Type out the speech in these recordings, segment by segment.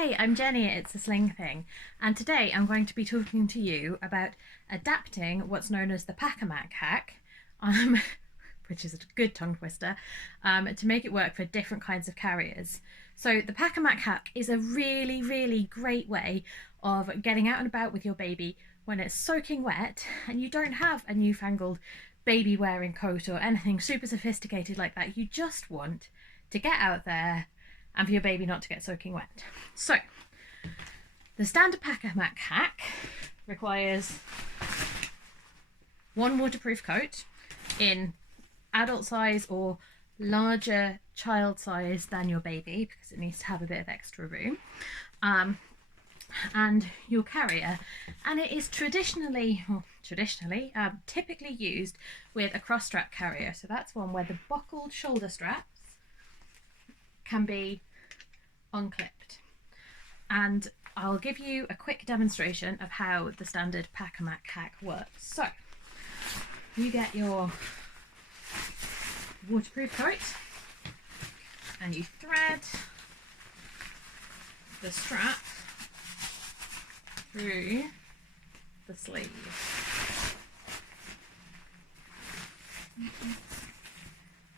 Hi, I'm Jenny, it's a Sling thing, and today I'm going to be talking to you about adapting what's known as the Pack-a-Mac hack, which is a good tongue twister, to make it work for different kinds of carriers. So the Pack-a-Mac hack is a really great way of getting out and about with your baby when it's soaking wet and you don't have a newfangled baby wearing coat or anything super sophisticated like that. You just want to get out there and for your baby not to get soaking wet. So the standard Pack-a-Mac hack requires one waterproof coat in adult size or larger child size than your baby because it needs to have a bit of extra room, and your carrier, and it is typically used with a cross strap carrier. So that's one where the buckled shoulder straps can be unclipped, and I'll give you a quick demonstration of how the standard Pack-a-Mac hack works. So you get your waterproof coat and you thread the strap through the sleeve.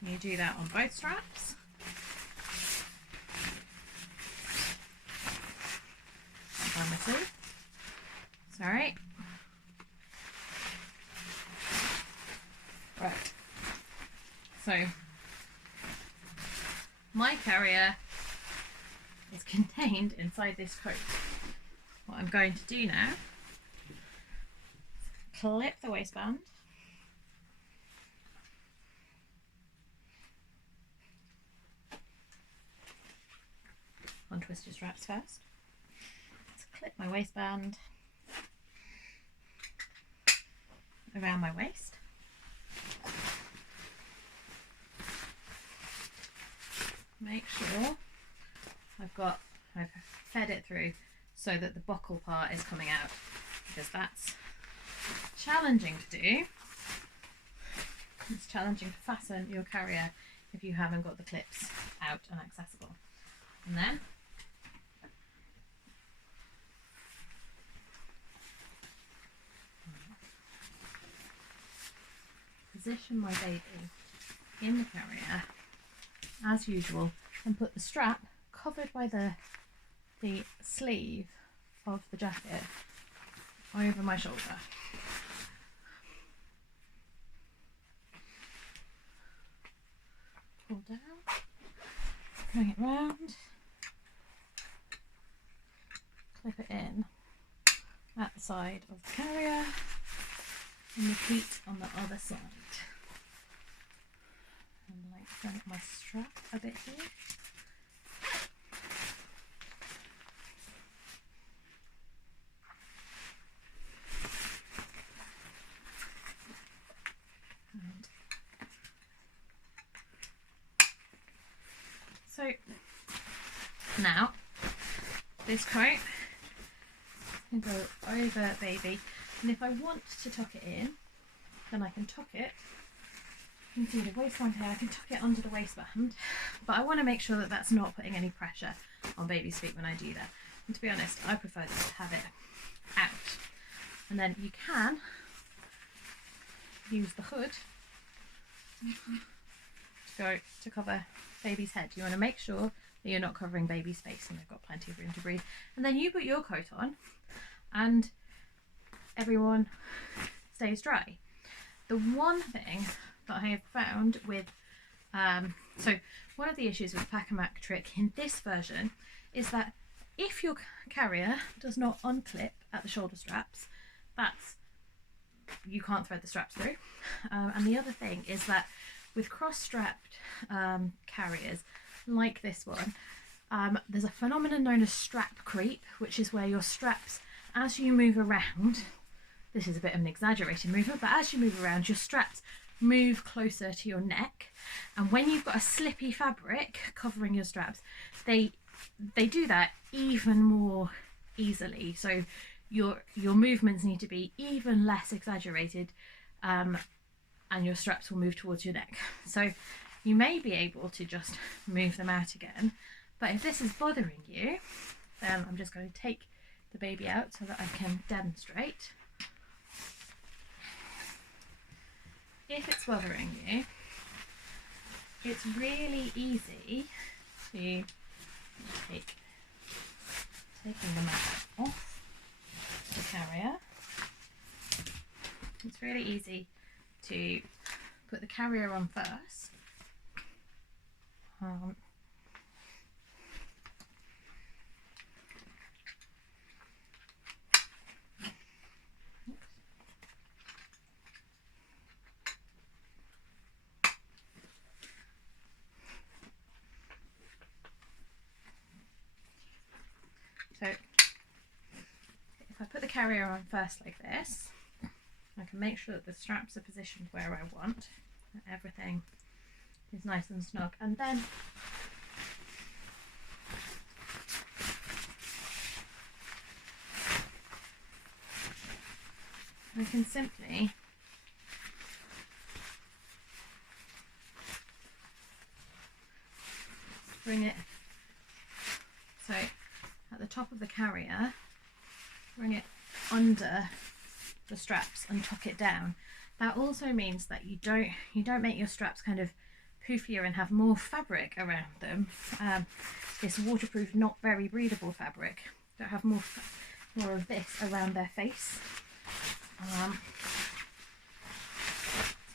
You do that on both straps. On my sleeve. Sorry. Right. So my carrier is contained inside this coat. What I'm going to do now, clip the waistband, untwist your straps first. Let's clip my waistband around my waist. Make sure I've fed it through so that the buckle part is coming out, because that's challenging to do. It's challenging to fasten your carrier if you haven't got the clips out and accessible. And then position my baby in the carrier as usual and put the strap covered by the sleeve of the jacket over my shoulder. Pull down, bring it round, clip it in at the side of the carrier and repeat on the other side. And lengthen my strap a bit here. And so now this coat can go over baby, and if I want to tuck it in, then I can tuck it. You can see the waistband here, I can tuck it under the waistband, but I want to make sure that that's not putting any pressure on baby's feet when I do that. And to be honest, I prefer to have it out. And then you can use the hood to cover baby's head. You want to make sure that you're not covering baby's face and they've got plenty of room to breathe. And then you put your coat on and everyone stays dry. The one thing that I have found with, so one of the issues with Pack-a-Mac trick in this version is that if your carrier does not unclip at the shoulder straps, you can't thread the straps through. And the other thing is that with cross-strapped carriers like this one, there's a phenomenon known as strap creep, which is where your straps, as you move around, this is a bit of an exaggerated movement, but as you move around, your straps move closer to your neck, and when you've got a slippy fabric covering your straps, they do that even more easily. So your movements need to be even less exaggerated, and your straps will move towards your neck. So you may be able to just move them out again, but if this is bothering you, then I'm just going to take the baby out so that I can demonstrate. If it's bothering you, it's really easy to taking the mat off the carrier. It's really easy to put the carrier on first. So if I put the carrier on first like this, I can make sure that the straps are positioned where I want, that everything is nice and snug, and then I can simply bring it so at the top of the carrier, bring it under the straps and tuck it down. That also means that you don't make your straps kind of poofier and have more fabric around them. This waterproof, not very breathable fabric. Don't have more of this around their face.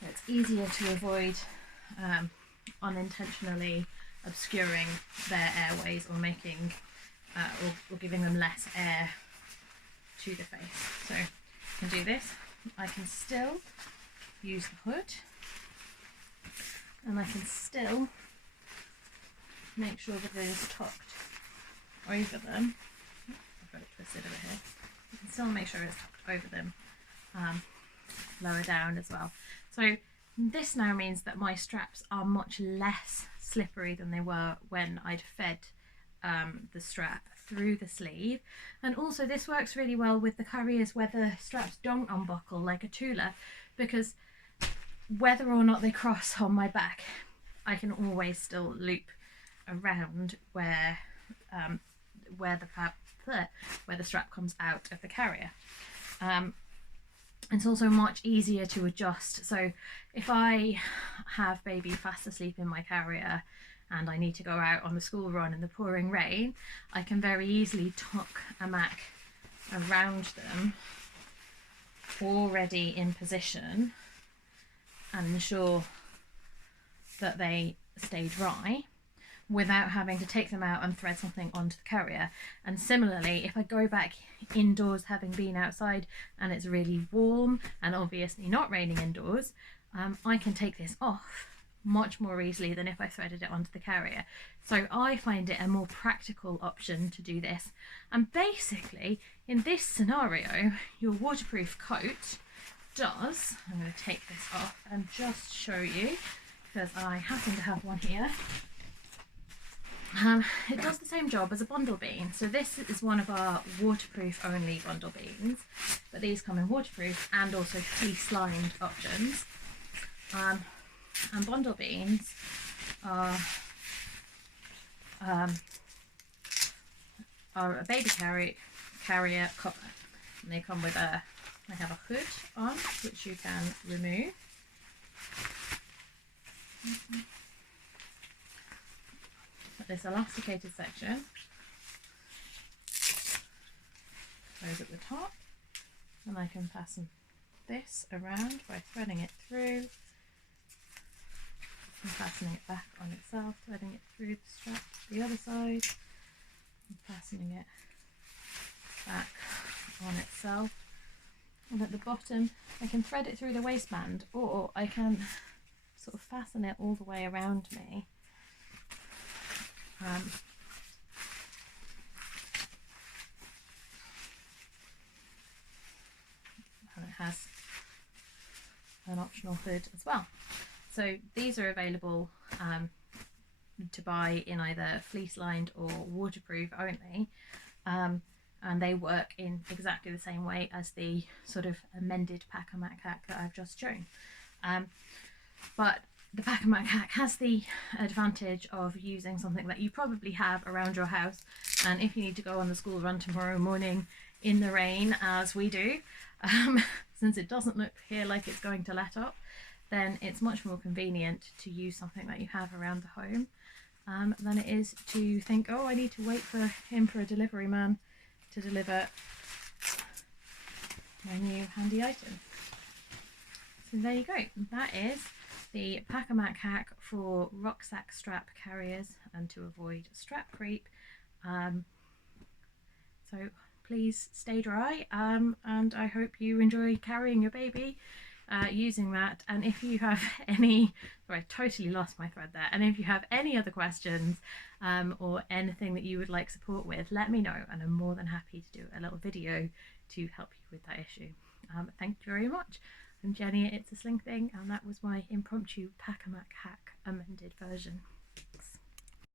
So it's easier to avoid unintentionally obscuring their airways or making or giving them less air to the face. So I can do this. I can still use the hood, and I can still make sure that it is tucked over them. I've got it twisted over here. You can still make sure it's tucked over them, lower down as well. So this now means that my straps are much less slippery than they were when I'd fed the strap through the sleeve. And also this works really well with the carriers where the straps don't unbuckle like a Tula, because whether or not they cross on my back, I can always still loop around where the strap comes out of the carrier. It's also much easier to adjust. So if I have baby fast asleep in my carrier and I need to go out on the school run in the pouring rain, I can very easily tuck a mat around them already in position and ensure that they stay dry without having to take them out and thread something onto the carrier. And similarly, if I go back indoors having been outside and it's really warm and obviously not raining indoors, I can take this off much more easily than if I threaded it onto the carrier. So I find it a more practical option to do this. And basically, in this scenario, your waterproof coat does, I'm going to take this off and just show you, because I happen to have one here. It does the same job as a bundle bean. So this is one of our waterproof only bundle beans, but these come in waterproof and also fleece lined options. And bundle beans are a baby carrier cover, and they come with they have a hood on which you can remove. This elasticated section goes at the top, and I can fasten this around by threading it through and fastening it back on itself, threading it through the strap to the other side and fastening it back on itself. And at the bottom I can thread it through the waistband, or I can sort of fasten it all the way around me. And it has an optional hood as well. So these are available to buy in either fleece lined or waterproof only, and they work in exactly the same way as the sort of amended Packer Mac hack that I've just shown. But The Pack-A-Mac hack has the advantage of using something that you probably have around your house, and if you need to go on the school run tomorrow morning in the rain, as we do, since it doesn't look here like it's going to let up, then it's much more convenient to use something that you have around the home than it is to think, oh, I need to wait for him, for a delivery man, to deliver my new handy item. So there you go. That is the Pack-A-Mac hack for rucksack strap carriers and to avoid strap creep. So please stay dry, and I hope you enjoy carrying your baby using that. And if you have any, sorry, I totally lost my thread there, and if you have any other questions or anything that you would like support with, let me know, and I'm more than happy to do a little video to help you with that issue. Thank you very much. I'm Jenny, it's a Sling thing, and that was my impromptu Pack-A-Mac hack amended version.